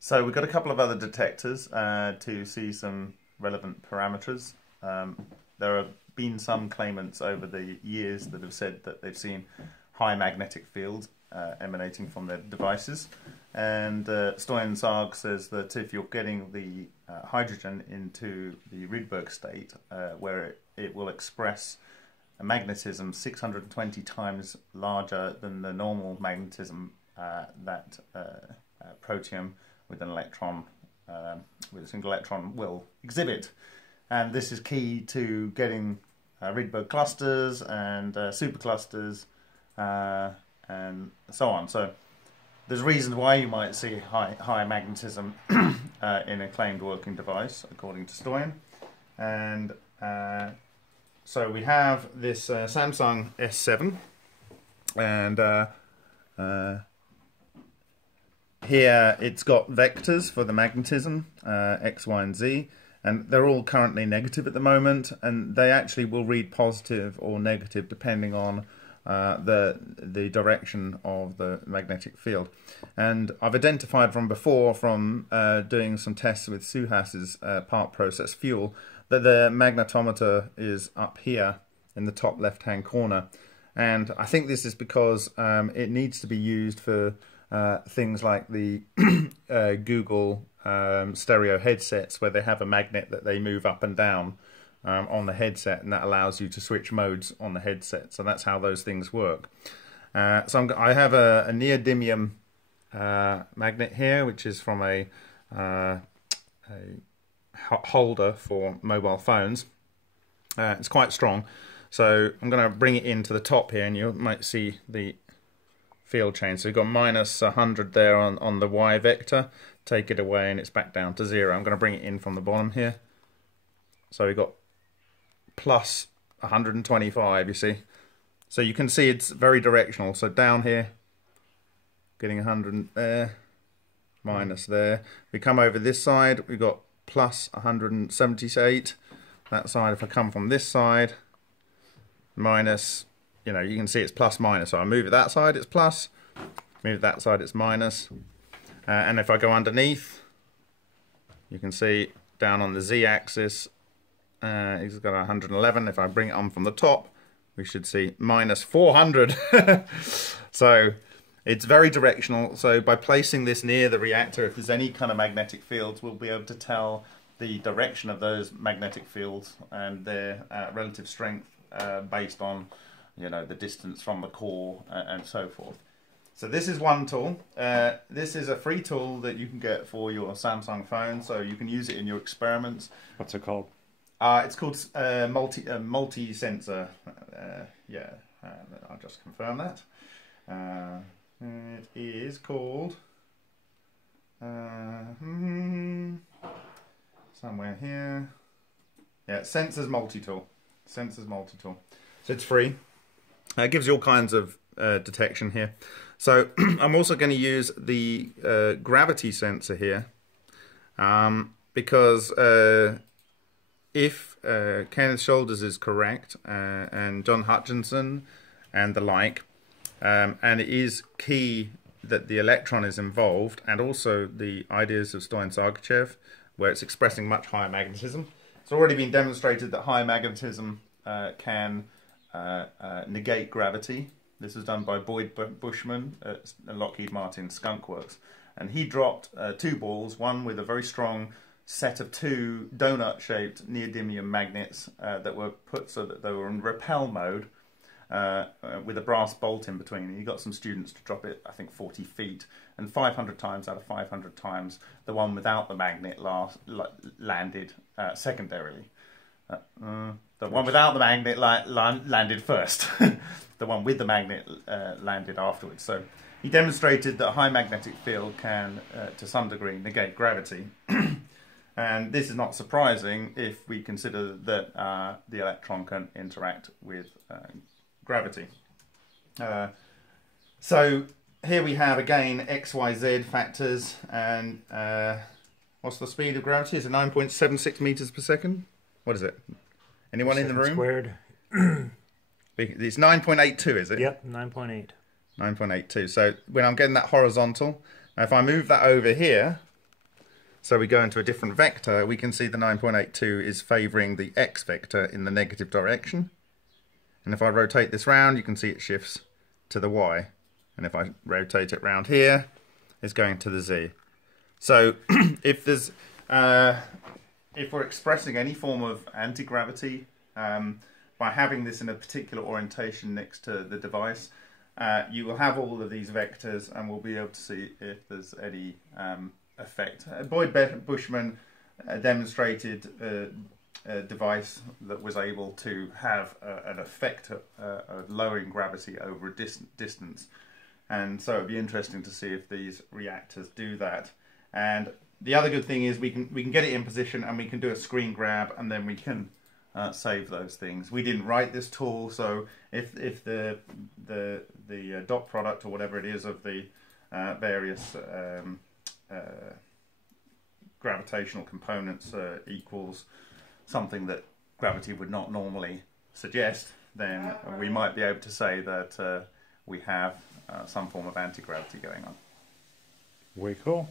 So we've got a couple of other detectors to see some relevant parameters. There have been some claimants over the years that have said that they've seen high magnetic fields emanating from their devices. And Stoyan-Sarg says that if you're getting the hydrogen into the Rydberg state, where it will express a magnetism 620 times larger than the normal magnetism that protium with an electron, with a single electron, will exhibit. And this is key to getting Rydberg clusters and superclusters and so on. So there's reasons why you might see high magnetism in a claimed working device, according to Stoyan. And so we have this Samsung S7, and here it's got vectors for the magnetism, X, Y, and Z, and they're all currently negative at the moment, and they actually will read positive or negative depending on the direction of the magnetic field. And I've identified from before, from doing some tests with Suhas's part process fuel, that the magnetometer is up here in the top left hand corner, and I think this is because it needs to be used for things like the Google stereo headsets, where they have a magnet that they move up and down on the headset, and that allows you to switch modes on the headset. So that's how those things work. So I have a neodymium magnet here, which is from a holder for mobile phones. It's quite strong, so I'm going to bring it into the top here, and you might see the field change. So we've got minus 100 there on the Y vector. Take it away and it's back down to 0. I'm going to bring it in from the bottom here. So we've got plus 125, you see. So you can see it's very directional. So down here, getting 100 there, minus there. We come over this side, we've got plus 178. That side, if I come from this side, minus, you know, you can see it's plus minus. So I move it that side, it's plus. Move it that side, it's minus. And if I go underneath, you can see down on the z-axis, it's got 111. If I bring it on from the top, we should see minus 400. So it's very directional. So by placing this near the reactor, if there's any kind of magnetic fields, we'll be able to tell the direction of those magnetic fields and their relative strength based on, you know, the distance from the core and so forth. So this is one tool. This is a free tool that you can get for your Samsung phone, so you can use it in your experiments. What's it called? It's called multi-sensor. Yeah, I'll just confirm that. It is called somewhere here. Yeah, Sensors Multi-Tool. Sensors Multi-Tool. So it's free. It gives you all kinds of detection here. So I'm also going to use the gravity sensor here, because if Kenneth Shoulders is correct, and John Hutchinson and the like, and it is key that the electron is involved, and also the ideas of Stoyan-Sarg, where it's expressing much higher magnetism. It's already been demonstrated that high magnetism can negate gravity. This was done by Boyd Bushman at Lockheed Martin Skunk Works. And he dropped 2 balls, one with a very strong set of 2 donut-shaped neodymium magnets that were put so that they were in repel mode with a brass bolt in between. And he got some students to drop it, I think, 40 feet. And 500 times out of 500 times, the one without the magnet landed secondarily. The one without the magnet landed first. The one with the magnet landed afterwards. So he demonstrated that a high magnetic field can, to some degree, negate gravity. And this is not surprising if we consider that the electron can interact with gravity. So here we have, again, X, Y, Z factors. And what's the speed of gravity? Is it 9.76 meters per second? What is it? Anyone in the room? Squared. It's 9.82, is it? Yep, 9.8. 9.82. So when I'm getting that horizontal, now if I move that over here, so we go into a different vector, we can see the 9.82 is favouring the x vector in the negative direction. And if I rotate this round, you can see it shifts to the y. And if I rotate it round here, it's going to the z. So if there's if we're expressing any form of anti-gravity by having this in a particular orientation next to the device, you will have all of these vectors, and we'll be able to see if there's any effect. Boyd-Bushman demonstrated a device that was able to have an effect of lowering gravity over a distance, and so it'd be interesting to see if these reactors do that. And the other good thing is we can get it in position, and we can do a screen grab, and then we can save those things. We didn't write this tool, so if the dot product or whatever it is of the various gravitational components equals something that gravity would not normally suggest, then we might be able to say that we have some form of anti-gravity going on. Very cool.